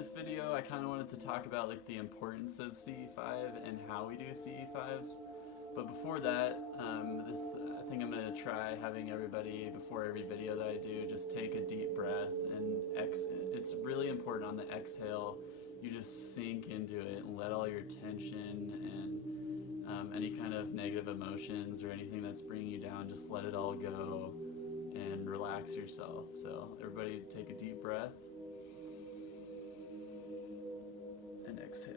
this video I kind of wanted to talk about like the importance of CE-5 and how we do CE-5s. But before that, I think I'm going to try having everybody, before every video that I do, just take a deep breath and it's really important on the exhale. You just sink into it and let all your tension and any kind of negative emotions or anything that's bringing you down, just let it all go and relax yourself. So everybody take a deep breath and exhale.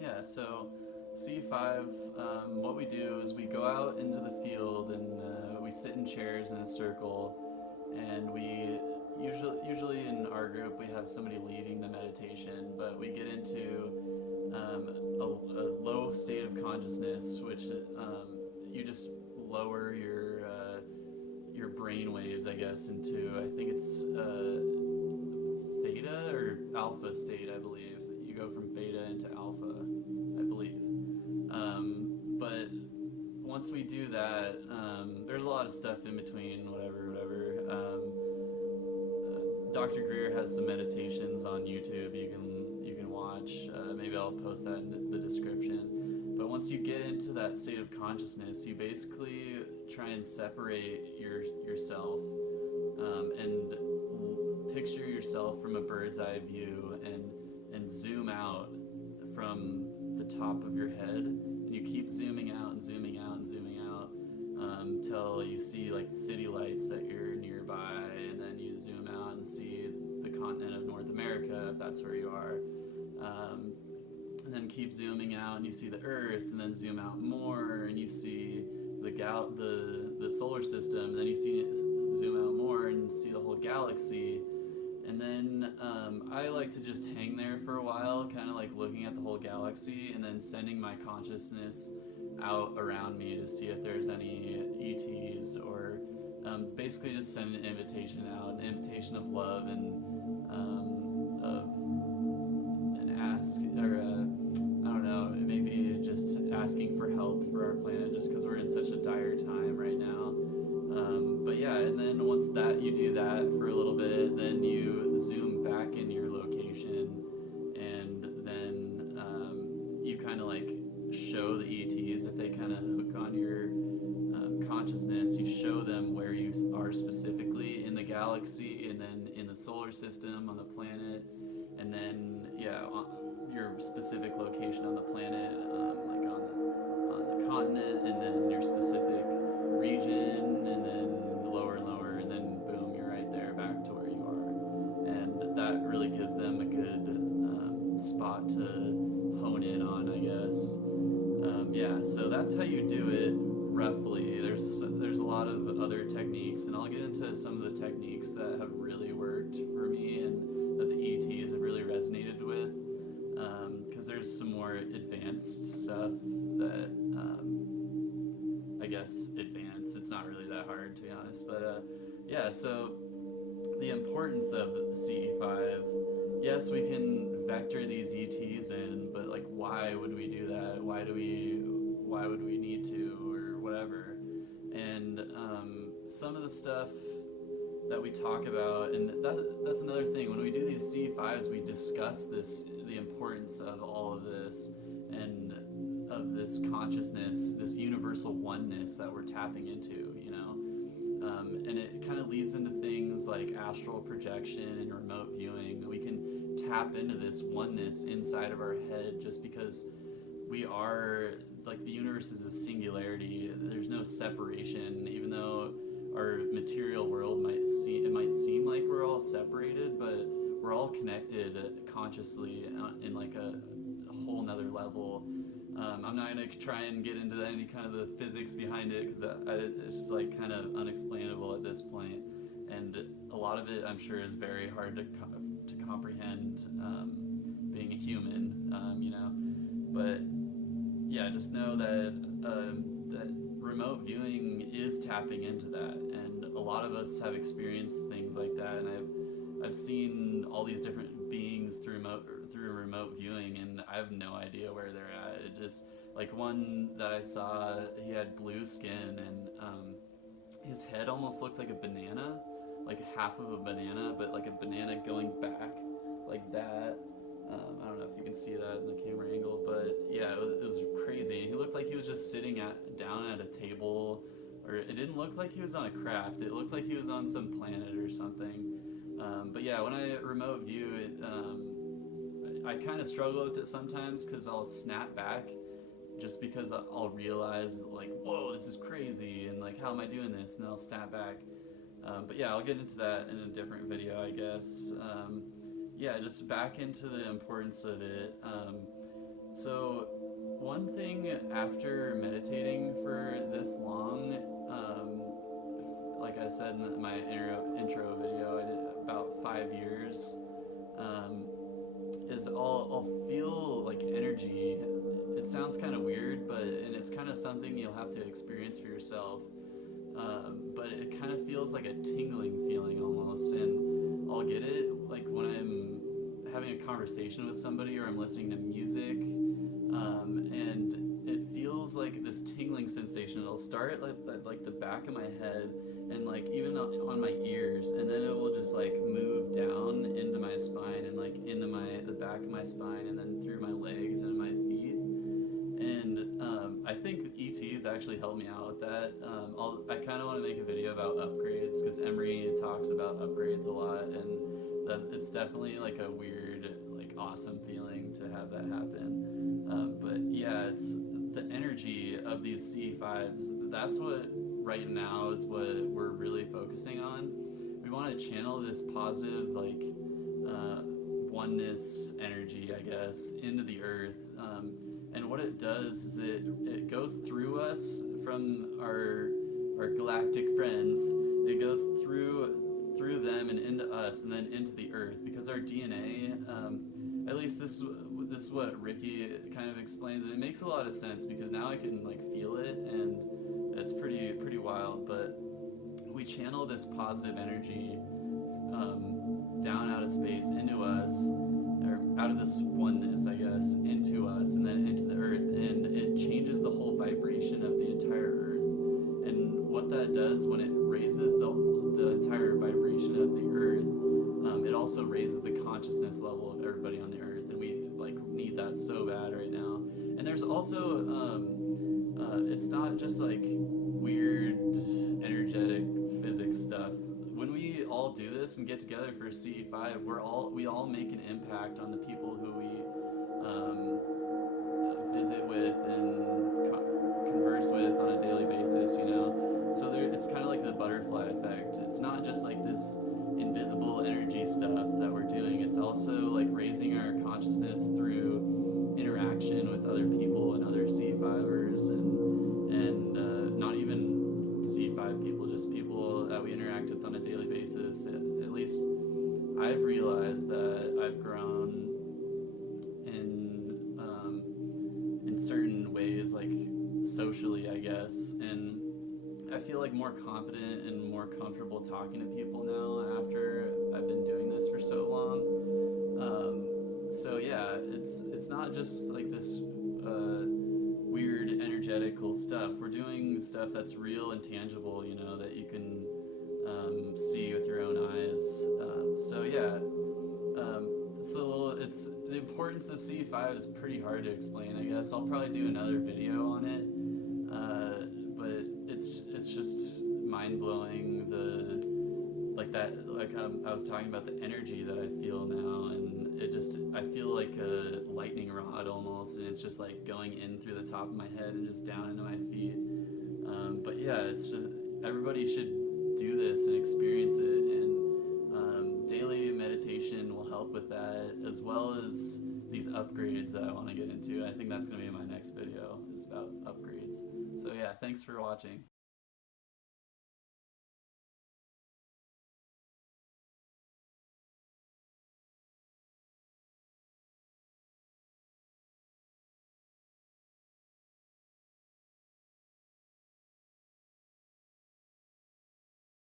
Yeah, so CE-5, what we do is we go out into the field and we sit in chairs in a circle, and we usually in our group we have somebody leading the meditation, but we get into a low state of consciousness, which you just lower your brain waves, I guess, into, I think it's theta or alpha state, I believe. You go from beta into alpha, I believe. But once we do that, there's a lot of stuff in between, whatever. Dr. Greer has some meditations on YouTube you can watch. Maybe I'll post that in the description. But once you get into that state of consciousness, you basically try and separate yourself and picture yourself from a bird's eye view and zoom out from the top of your head, and you keep zooming out and zooming out and zooming out till you see like city lights that you're nearby, and then you zoom out and see the continent of North America if that's where you are, and then keep zooming out and you see the Earth, and then zoom out more and you see the solar system, and then you zoom out more and see the whole galaxy. And then I like to just hang there for a while, kind of like looking at the whole galaxy, and then sending my consciousness out around me to see if there's any ETs, or basically just send an invitation out, an invitation of love and ask, or I don't know, maybe just asking for help for our planet, just because we're in such a dire time right now. But yeah, and then once you do that for a little bit, then you zoom back in your location, and then you kind of like show the ETs, if they kind of hook on your consciousness, you show them where you are specifically in the galaxy, and then in the solar system, on the planet, and then your specific location on the planet, like on the continent, and then your specific region, and then lower and lower, and then boom, you're right there back to where you are. And that really gives them a good spot to hone in on, I guess. So that's how you do it roughly. There's a lot of other techniques, and I'll get into some of the techniques that have really worked for me and that the ETs have really resonated with, because there's some more advanced stuff that I guess advanced, it's not really that hard, to be honest, but so the importance of CE-5, yes, we can vector these ETs in, but like, why would we do that? Why would we need to, or whatever? And some of the stuff that we talk about, and that's another thing, when we do these CE-5s, we discuss the importance of all of this, and of this consciousness, this universal oneness that we're tapping into, and it kind of leads into things like astral projection and remote viewing. We can tap into this oneness inside of our head, just because we are, like, the universe is a singularity. There's no separation, even though our material world might seem like we're all separated, but we're all connected consciously in like a whole nother level. I'm not going to try and get into any kind of the physics behind it, because it's just like kind of unexplainable at this point, and a lot of it I'm sure is very hard to comprehend, being a human, but yeah, just know that that remote viewing is tapping into that, and a lot of us have experienced things like that, and I've seen all these different beings through remote viewing, and I have no idea where they're at. It just, Like one that I saw, he had blue skin, and his head almost looked like a banana, like half of a banana, but like a banana going back like that. I don't know if you can see that in the camera angle, but yeah, it was crazy. He looked like he was just sitting down at a table, or it didn't look like he was on a craft. It looked like he was on some planet or something. But yeah, when I remote view it, I kind of struggle with it sometimes because I'll snap back just because I'll realize like, whoa, this is crazy, and like, how am I doing this? And then I'll snap back. But yeah, I'll get into that in a different video, I guess. Yeah, just back into the importance of it. So one thing after meditating for this long, like I said in my intro video, I did about 5 years, is I'll feel like energy. It sounds kind of weird, and it's kind of something you'll have to experience for yourself. But it kind of feels like a tingling feeling almost, and I'll get it like when I'm having a conversation with somebody or I'm listening to music, and it feels like this tingling sensation. It'll start like the back of my head and like even on my ears, and then it will just like move down into my spine and like into the back of my spine, and then through my legs and my feet. And I think ET's actually helped me out with that. I kind of want to make a video about upgrades because Emery talks about upgrades a lot, and it's definitely like a weird, like awesome feeling to have that happen. But yeah, it's the energy of these CE-5s. That's what right now is what we're really focusing on. We want to channel this positive, like oneness energy, I guess, into the earth. And what it does is it goes through us from our galactic friends. It goes through them and into us, and then into the earth, because our DNA, at least this is what Ricky kind of explains, and it makes a lot of sense because now I can like feel it, and it's pretty wild. But we channel this positive energy down out of space into us, or out of this oneness, I guess, into us, and then into the earth, and it changes the whole vibration of the entire earth. And what that does when it raises the entire vibration of the earth, it also raises the consciousness level of everybody on the earth, and we like need that so bad right now. And there's also it's not just like weird energetic physics stuff. When we all do this and get together for CE-5, we all make an impact on the people who we visit with and converse with on a daily basis, you know? So it's kind of like the butterfly effect. It's not just like this invisible energy stuff that we're doing. It's also like raising our consciousness through interaction with other people and other CE-5ers, and not even CE-5 people, just people that we interact with on a daily basis. At least I've realized that I've grown in certain ways, like socially, I guess, and I feel like more confident and more comfortable talking to people now after I've been doing this for so long. So yeah, it's not just like this weird energetical stuff. We're doing stuff that's real and tangible, you know, that you can see with your own eyes. So yeah, so it's the importance of CE-5 is pretty hard to explain, I guess. I'll probably do another video on it, but it's just mind-blowing, I was talking about the energy that I feel now, and I feel like a lightning rod almost, and it's just like going in through the top of my head and just down into my feet. But yeah, it's just, everybody should do this and experience it, and daily meditation will help with that, as well as these upgrades that I want to get into. I think that's going to be my next video, is about upgrades. So yeah, thanks for watching.